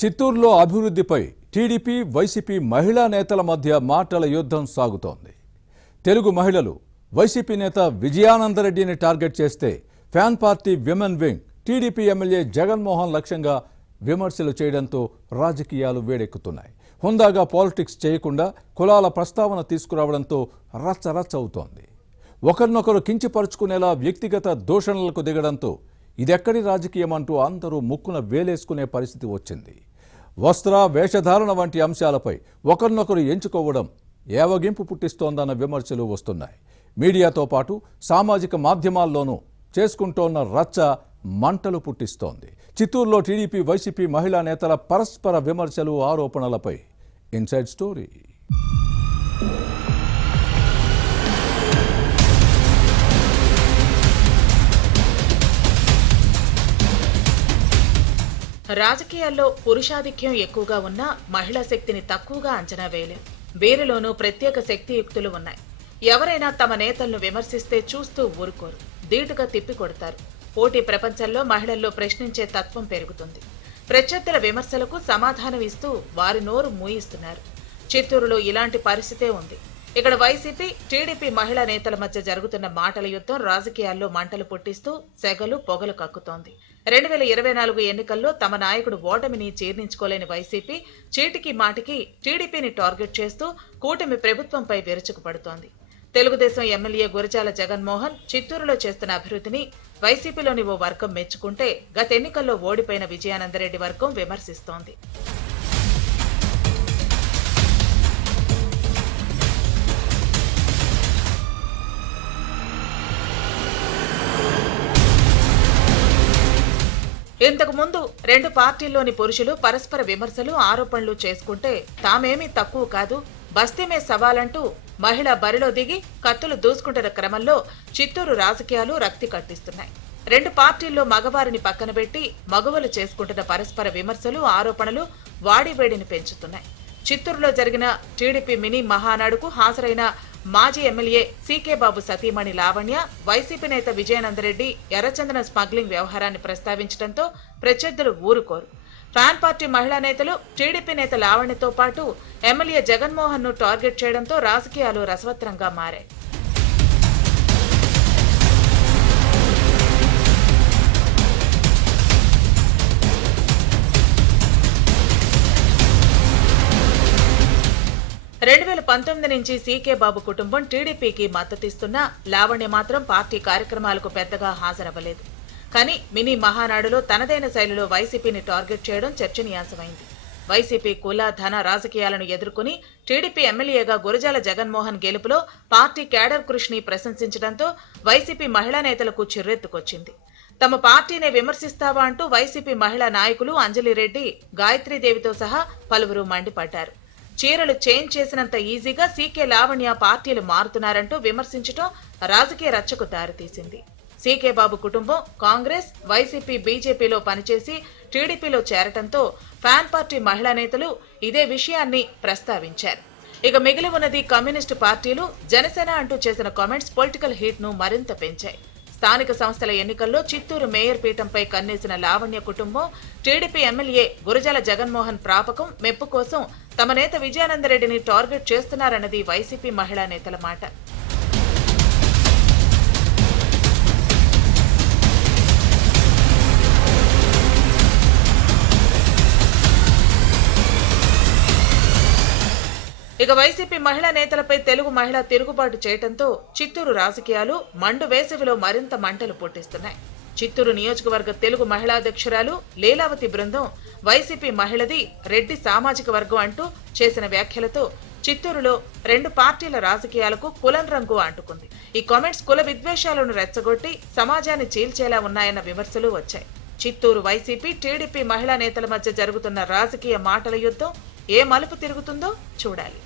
చిత్తూరులో అభివృద్ధిపై TDP YCP మహిళా నేతల మధ్య మాటల యుద్ధం సాగుతోంది. తెలుగు మహిళలు వైసీపీ నేత విజయానందరెడ్డిని టార్గెట్ చేస్తే fan party women wing TDP MLA Jaganmohan లక్ష్యంగా విమర్శలు చేయడంతో రాజకీయాలు వేడెక్కుతున్నాయి. హుందాగా పాలిటిక్స్ చేయకుండా కులాల ప్రస్తావన తీసుకురావడంతో రచ్చరచ్చ అవుతోంది. ఒకరినొకరు కించపరుచుకునేలా వ్యక్తిగత దూషణలకు దిగడంతో ఇదెక్కడి రాజకీయం అంటూ అందరూ ముక్కున వేలేసుకునే పరిస్థితి వచ్చింది. వస్త్ర వేషధారణ వంటి అంశాలపై ఒకరినొకరు ఎంచుకోవడం ఏవగింపు పుట్టిస్తోందన్న విమర్శలు వస్తున్నాయి. మీడియాతో పాటు సామాజిక మాధ్యమాల్లోనూ చేసుకుంటోన్న రచ్చ మంటలు పుట్టిస్తోంది. చిత్తూరులో టీడీపీ వైసీపీ మహిళా నేతల పరస్పర విమర్శలు ఆరోపణలపై ఇన్సైడ్ స్టోరీ. రాజకీయాల్లో పురుషాధిక్యం ఎక్కువగా ఉన్న మహిళా శక్తిని తక్కువగా అంచనా వేయలేం. వీరిలోనూ ప్రత్యేక శక్తియుక్తులు ఉన్నాయి. ఎవరైనా తమ నేతలను విమర్శిస్తే చూస్తూ ఊరుకోరు, ధీటుగా తిప్పి కొడతారు. పోటీ ప్రపంచంలో మహిళల్లో ప్రశ్నించే తత్వం పెరుగుతుంది. ప్రత్యర్థుల విమర్శలకు సమాధానం ఇస్తూ వారి నోరు మూయిస్తున్నారు. చిత్తూరులో ఇలాంటి పరిస్థితే ఉంది. ఇక్కడ వైసీపీ టీడీపీ మహిళా నేతల మధ్య జరుగుతున్న మాటల యుద్ధం రాజకీయాల్లో మంటలు పుట్టిస్తూ సెగలు పొగలు కక్కుతోంది. 2024 ఎన్నికల్లో తమ నాయకుడు ఓటమిని జీర్ణించుకోలేని వైసీపీ చీటికి మాటికి టీడీపీని టార్గెట్ చేస్తూ కూటమి ప్రభుత్వంపై విరుచుకుపడుతోంది. తెలుగుదేశం ఎమ్మెల్యే గురజాల జగన్మోహన్ చిత్తూరులో చేస్తున్న అభివృద్ధిని వైసీపీలోని ఓ వర్గం మెచ్చుకుంటే గత ఎన్నికల్లో ఓడిపోయిన విజయానందరెడ్డి వర్గం విమర్శిస్తోంది. ఇంతకు ముందు రెండు పార్టీల్లోని పురుషులు పరస్పర విమర్శలు ఆరోపణలు చేసుకుంటే తామేమీ తక్కువ కాదు, బస్తీమే సవాలంటూ మహిళ బరిలో దిగి కత్తులు దూసుకుంటున్న క్రమంలో చిత్తూరు రాజకీయాలు రక్తి కట్టిస్తున్నాయి. రెండు పార్టీల్లో మగవారిని పక్కన పెట్టి మగవలు చేసుకుంటున్న పరస్పర విమర్శలు ఆరోపణలు వాడివేడిని పెంచుతున్నాయి. చిత్తూరులో జరిగిన టీడీపీ మినీ మహానాడుకు హాజరైన మాజీ ఎమ్మెల్యే సీకే బాబు సతీమణి లావణ్య వైసీపీ నేత విజయానందరెడ్డి ఎర్రచందన స్మగ్లింగ్ వ్యవహారాన్ని ప్రస్తావించడంతో ప్రత్యర్థులు ఊరుకోరు. ఫ్యాన్ పార్టీ మహిళా నేతలు టీడీపీ నేత లావణ్యతో పాటు ఎమ్మెల్యే జగన్మోహన్ ను టార్గెట్ చేయడంతో రాజకీయాలు రసవత్రంగా మారాయి. నుంచి సీకే బాబు కుటుంబం టీడీపీకి మద్దతిస్తున్నా లావణ్య మాత్రం పార్టీ కార్యక్రమాలకు పెద్దగా హాజరవ్వలేదు. కానీ మినీ మహానాడులో తనదైన శైలిలో వైసీపీని టార్గెట్ చేయడం చర్చనీయాంశమైంది. వైసీపీ కుల ధన రాజకీయాలను ఎదుర్కొని టీడీపీ ఎమ్మెల్యేగా గురజాల జగన్మోహన్ గెలుపులో పార్టీ క్యాడర్ కృషిని ప్రశంసించడంతో వైసీపీ మహిళా నేతలకు చిర్రెత్తుకొచ్చింది. తమ పార్టీనే విమర్శిస్తావా అంటూ వైసీపీ మహిళా నాయకులు అంజలిరెడ్డి, గాయత్రీదేవితో సహా పలువురు మండిపడ్డారు. చీరలు చేంజ్ చేసినంత ఈజీగా సీకే లావణ్య పార్టీలు మారుతున్నారంటూ విమర్శించడం రాజకీయ రచ్చకు దారితీసింది. సీకే బాబు కుటుంబం కాంగ్రెస్, వైసీపీ, బీజేపీలో పనిచేసి టీడీపీలో చేరటంతో ఫ్యాన్ పార్టీ మహిళా నేతలు ఇదే విషయాన్ని ప్రస్తావించారు. ఇక మిగిలి ఉన్నది కమ్యూనిస్టు పార్టీలు. జనసేన అంటూ చేసిన కామెంట్స్ పొలిటికల్ హీట్ ను మరింత పెంచాయి. స్థానిక సంస్థల ఎన్నికల్లో చిత్తూరు మేయర్ పీఠంపై కన్నేసిన లావణ్య కుటుంబం టీడీపీ ఎమ్మెల్యే గురజాల జగన్మోహన్ ప్రాపకం మెప్పు కోసం తమ నేత విజయానందరెడ్డిని టార్గెట్ చేస్తున్నారన్నది వైసీపీ మహిళా నేతల మాట. ఇక వైసీపీ మహిళా నేతలపై తెలుగు మహిళ తిరుగుబాటు చేయడంతో చిత్తూరు రాజకీయాలు మండు వేసవిలో మరింత మంటలు పుట్టిస్తున్నాయి. చిత్తూరు నియోజకవర్గ తెలుగు మహిళాధ్యక్షురాలు లీలావతి బృందం వైసీపీ మహిళది రెడ్డి సామాజిక వర్గం అంటూ చేసిన వ్యాఖ్యలతో చిత్తూరులో రెండు పార్టీల రాజకీయాలకు కులం రంగు అంటుకుంది. ఈ కామెంట్స్ కుల విద్వేషాలను రెచ్చగొట్టి సమాజాన్ని చీల్చేలా ఉన్నాయన్న విమర్శలు వచ్చాయి. చిత్తూరు వైసీపీ టీడీపీ మహిళా నేతల మధ్య జరుగుతున్న రాజకీయ మాటల యుద్ధం ఏ మలుపు తిరుగుతుందో చూడాలి.